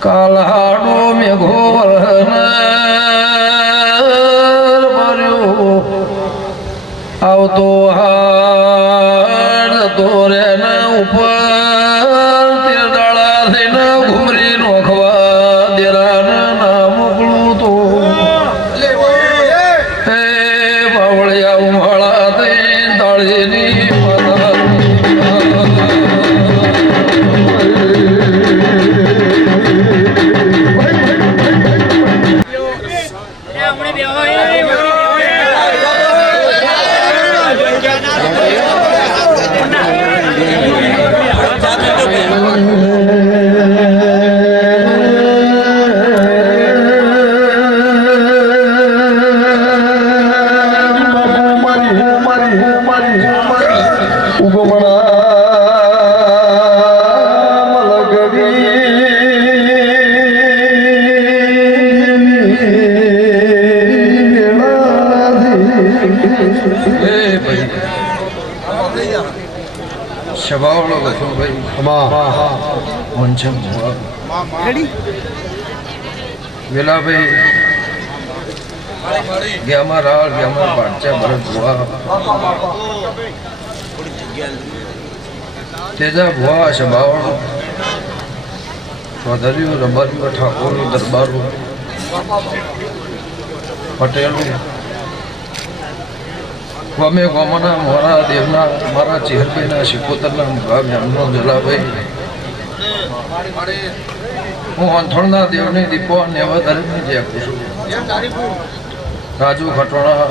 કાલાડો મેઘો ભર્યો આવતો હાડ તોરે ને ઉપર તીરડાળા થઈને ઘુમરી નોખવા દેરાને ના મોકલું તો હે બાવળિયા ઉમાળા થઈ તાળીની શબાવળો ભાઈ વેલાભાઈ ગ્યામાં રાળ ગ્યામાં પાટચા ભરત ભુવા તેજા ભુવા શબાવળો ચૌધરીઓ રબારીઓ ઠાકોરો દરબારો પટેલો ગમે ગમના મોરા દેવના મારા ચેહરભાઈના શિકોતરના મુગામ એમનો જલાભાઈ હું અંથોણના દેવની દીપો નેવા ધર્મની જે આપું છું રાજુ ખટોણા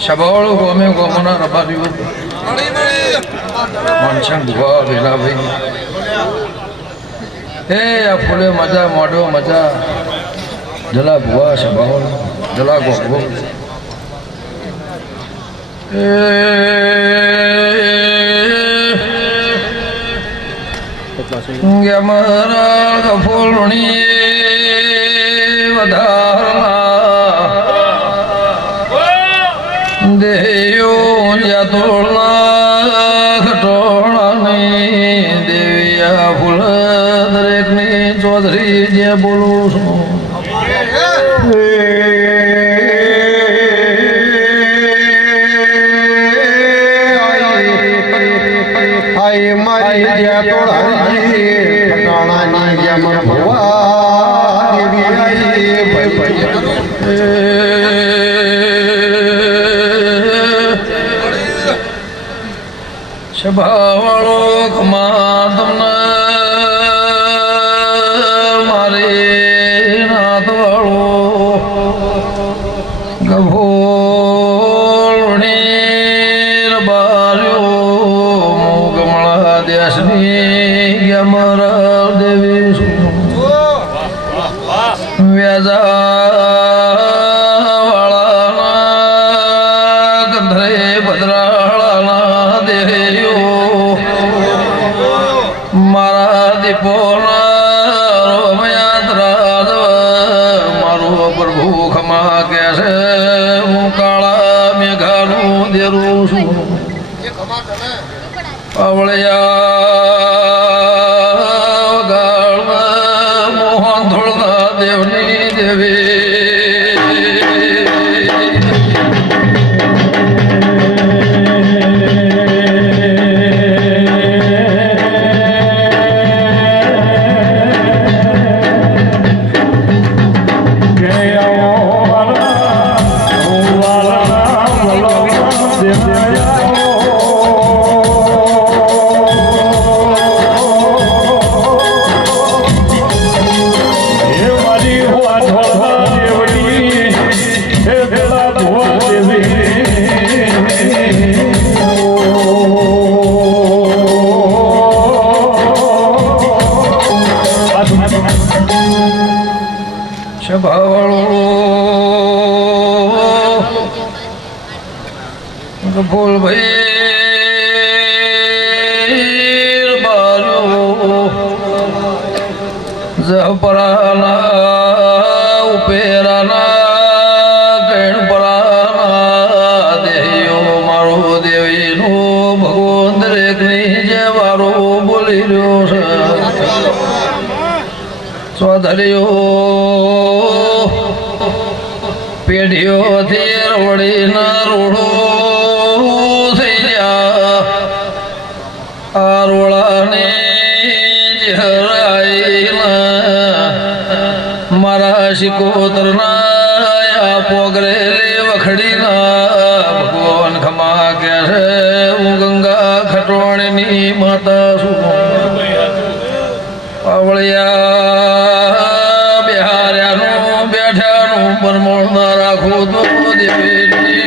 શબાવળો ગમે ગમના રબારીઓ મનસંગ ભુવા વેલાભાઈ હે આ ફૂલે મજા મોઢો મજા જલા ભુવા શબાવળો જલા ગોગો મારા ફૂલણી વધારના દેયો જાતોળના ખટોળાની દેવિયા ફૂલ દરેકની ચૌધરી જે બોલું છું મારી જાતોળાની ખટોળાની જેમ ભુવા શબાવળો કમા તમને મારે નાથવાળો ગભોળણી રબાર્યો મોગમળા દેશની ગમરા દેવી વ્યાજાવાળાના ગંધરે ભદ્રાળાના દેહ્યો મારા દીપોના રોમયાત્રા મારો પ્રભુ ખમા કે છે હું કાળા મેઘાનું દેરું છું પાવળિયા ગાળમાં મોહન ધોળના દેવની દેવી સભાવાળો બોલ ભાઈ બારો જપરાના ઉપેરાના ગણપરાના દેયો મારો દેવીનો ભગવાન દરેકની જે વારો બોલી રહ્યો છે ચોધરીઓ પેઢીઓથી રવડીના રોડો થઈ ગયા આ રોડાને મારા શિકોતરના પોગરેલી વખડીના ભગવાન ખમા કે છે હું ગંગા ખટવાણીની માતા છું પાવળિયા બિહાર્યાનું બેઠાનું પરમોળ ના રાખો તો દેવીની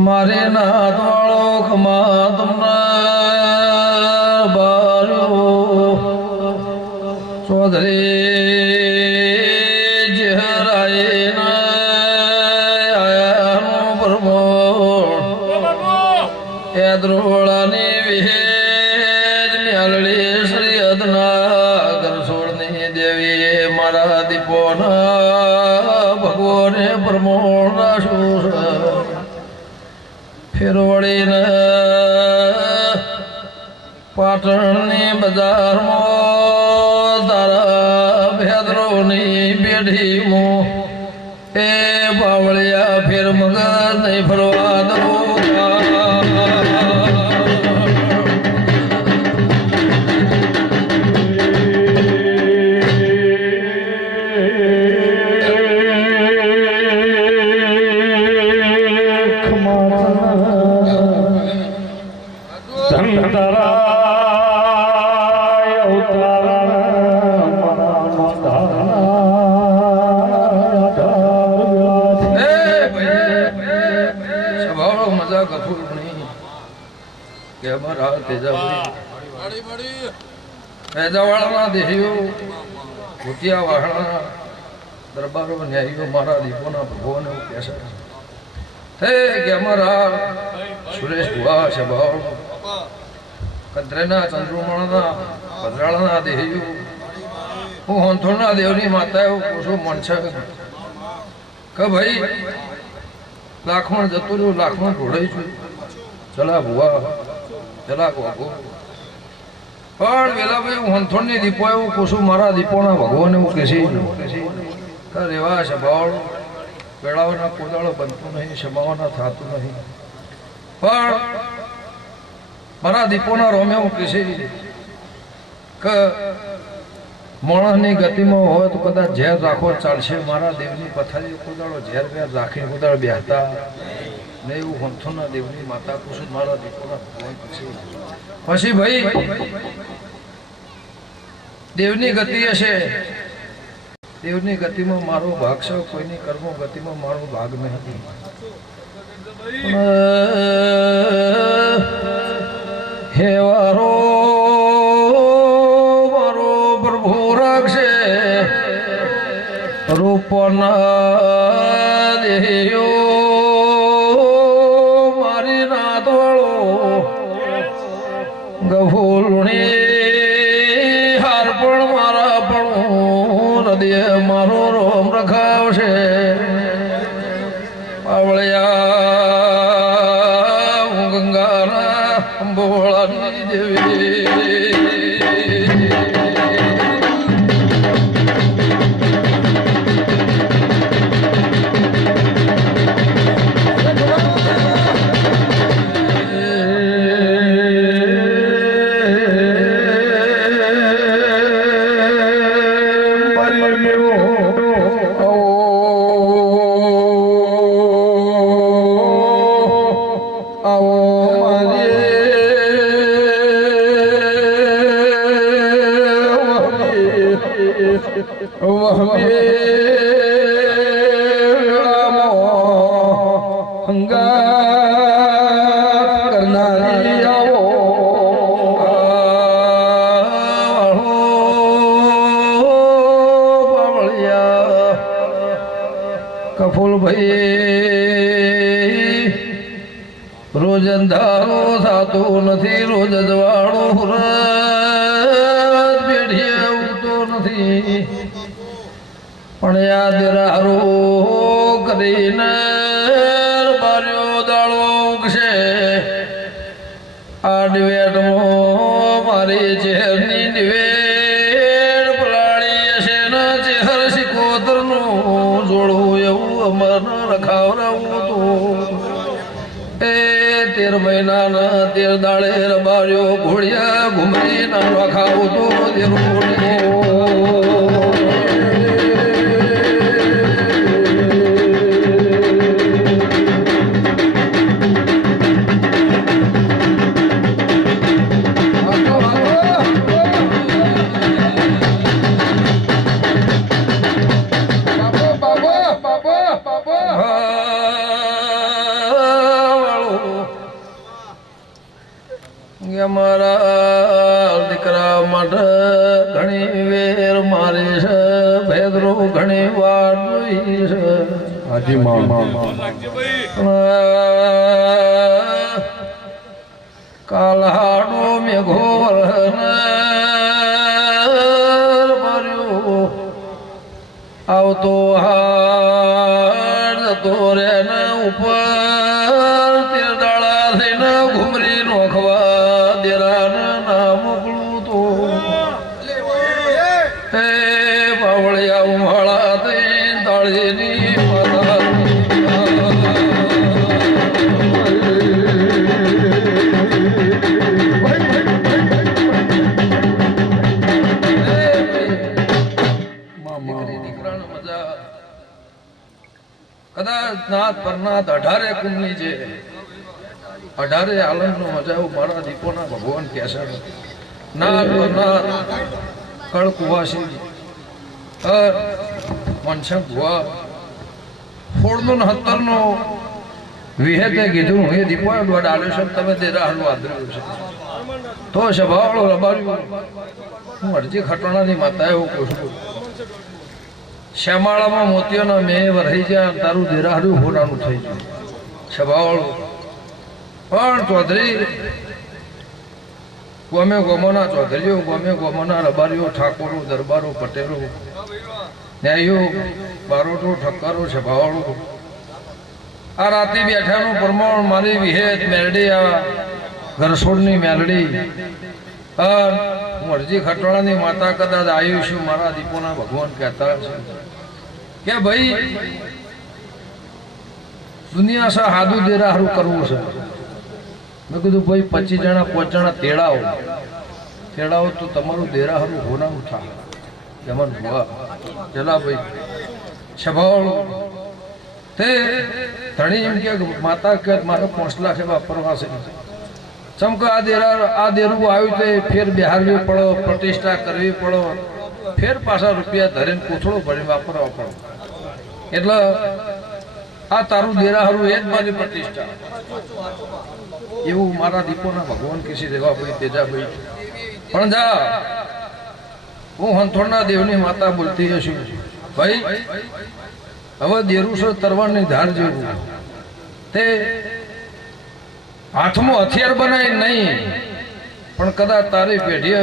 મારે નાથ વાળો ખમા તમને બાર્યો ચૌધરી જહરાય આયાનું પરમોળ એ દ્રોળાની વિહેજ ન્યાલડી શ્રી અદના ગરસોળની દેવીએ મારા દીપોના ભગવાને પરમોળ રાશું ફેરવડીને પાટણની બજારમાં તારા ભેદરોની પેઢીમાં એ બાવળિયા ફેર મગજ નહીં ફરવા દઉં દરબારો ન્યાયીઓ મારા દીપોના ભગવાન એવું કહેશે હે કે અમારા સુરેશ ભુવા સભાઓ કદ્રેના ચંદ્રુમણના ભદ્રાળાના દેહીઓ હું હોંથોળના દેવની માતા એવું પૂછું મન છે કે ભાઈ લાખમણ જતું રહ્યું લાખમણ ઢોળાઈ છું ચલા ભુવા ચલા કોકો પણ વેલા ભાઈ હું હંથોળની દીપો એવું પૂછું મારા દીપોના ભગવાન એવું કહે છે રેવા સભાળ વેળાઓના કોદાળો બનતું નહીં સભાઓના થતું નહીં પણ મારા દીપોના રોમે એવું કહે છે કે માણસની ગતિમાં હોય તો કદાચ ઝેર રાખવો ચાલશે મારા દેવની પથારી કોદાળો ઝેર વેર રાખીને કોદાળ બેહતા ને એવું હંથોના દેવની માતા પૂછું મારા દીપોના ભગવાન પછી ભાઈ દેવની ગતિ હશે દેવની ગતિમાં મારો ભાગ છે કોઈની કર્મ ગતિમાં મારો ભાગ નથી હે વારો મારો પ્રભુ રાખશે રૂપના દેહ્યો મારી નાત વાળો ગફૂલણી હાર પણ મારા પણ હૃદય મારો રોમ રખાવશે પાવળિયા હું ગંગાના અંબોળાની દેવી કફૂલ ભાઈ રોજ અંધારો થતો નથી રોજ જવાળો પેઢીએ ઉગતો નથી પણ યાદ રારો કરીને બાર્યો દાળો ઉગશે આ દિવેટમાં મારી ચહેરની દિવેટ પલાળી હશે ને ચહેર સિકોતરનું જોડવું એવું અમર રખાવરાવું તો એ 13 મહિનાના 13 દાડે રબાર્યો ઘોડિયા ઘુમરી ના રખાવું તો મારા દીકરા માટે ઘણી વેર મારી છે ભેદરો ઘણી વાર જોઈ છે કાલ હાડો મેઘો માર્યો આવતો હાડ જતો રે ને ઉપર તીરદાળા થઈને ઘુમરી નોખવા કદાચ નાથ પરનાથ 18 કુંડની છે 18 આલમનો મજા એવું મારા દીપોના ભગવાન કહેશે નાથ પરનાથ કળ કુવાસી મનસા ભુવા ફોડનો 70 નો વિહેતે કીધું એ દીપો દોડ આલ્યો છે તમે દેરા હાલવા આદર્યું છે તો સ્વભાવળો રબાર્યું હું અરજી ખટોણાની માતા એવું કહું છું શ્યામાળામાં મોતીઓના મેં વરાઈ ગયા તારું દેરાહરું હોનાનું થઈ ગયું સ્વભાવવાળું પણ ચૌધરી ગમે ગોમોના ચૌધરીઓ ગમે ગોમોના રબારીઓ ઠાકોરો દરબારો પટેલો ન્યાયીઓ બારોટો ઠક્કરો સ્વભાવવાળું આ રાતે બેઠાનું પ્રમાણ મારી વિહેત મેરડી આ ઘરસોડની મેરડી હું અરજી ખટોણાની માતા કદાચ આવ્યું છું મારા દીપોના ભગવાન કહેતા છે કે ભાઈ દુનિયા સા હાદું દેરાહરું કરવું છે મેં કીધું ભાઈ 25 જણા 5 જણા તેડાવો તો તમારું દેરાહરું હોનાનું થાય જમન ભુવા ચલા ભાઈ સ્વભાવ તે ધણી એમ કે માતા કે મારે 5 લાખ વાપરવા છે ચમક આ દેરું આવ્યું તે ફેર બિહારવી પડો પ્રતિષ્ઠા કરવી પડો ફેર પાછા રૂપિયા ધરીને કોથળો ભરી વાપરવા પડો એટલે આ તારું દેરાહરું એ જ મારી પ્રતિષ્ઠા એવું મારા દીપોના ભગવાન કિસી દેવાભાઈ તેજાભાઈ પણ જા હું હંથોડના દેવની માતા બોલતી હશું ભાઈ હવે દેરુસર તરવાની ધાર જેવું તે હાથમાં હથિયાર બનાવી નહીં પણ કદાચ તારી પેઢીએ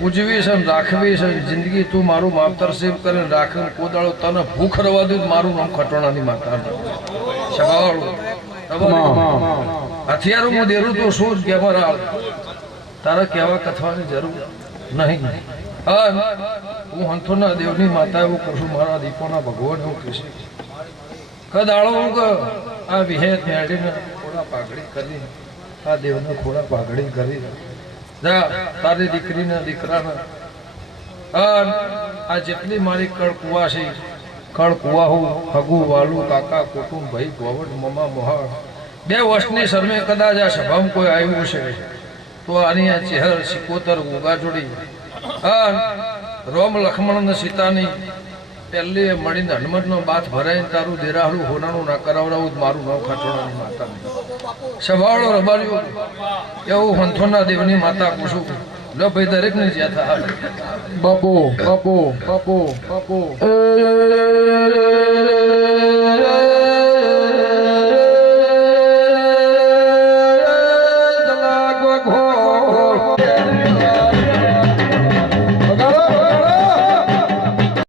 ઉજવી છે રાખવી છે જિંદગી તું મારું માવતર સેવ કરીને રાખીને કોદાળો તને ભૂખ રવા દઉં મારું નામ ખટોણાની માતા સભાવાળું હથિયારો હું દેરું તો શું જ કેવા તારે કહેવા કથવાની જરૂર નહીં હું હંથોના દેવની માતા એવું કહું છું મારા દીપોના ભગવાન હું કહીશ કદાળો હું આ વિહેત મેળીને ખોડા પાઘડી કરી આ દેવને ખોડા પાઘડી કરી જા તારી દીકરીના દીકરાના આ જેટલી મારી કળ કુવા છે કળ કુવા હું હગુ વાલું કાકા કુટુંબ ભાઈ ગોવડ મમા મોહા 2 વર્ષની શરમે કદાચ આ સભામાં કોઈ આવ્યું છે તો આની આ ચહેર સિકોતર ઉગા જોડી રોમ લક્ષ્મણ ને સીતાની પહેલી મળીને હનુમતનો બાથ ભરાઈને તારું દેરાહરું હોનાનું ના કરાવડાવું મારું નામ ખટોણાની માતા સભાવાળો રબાર્યો એવું હંથોના દેવની માતા પૂછું લો ભાઈ દરેક ને જ્યાં થાય બાપો બાપો બાપો બાપો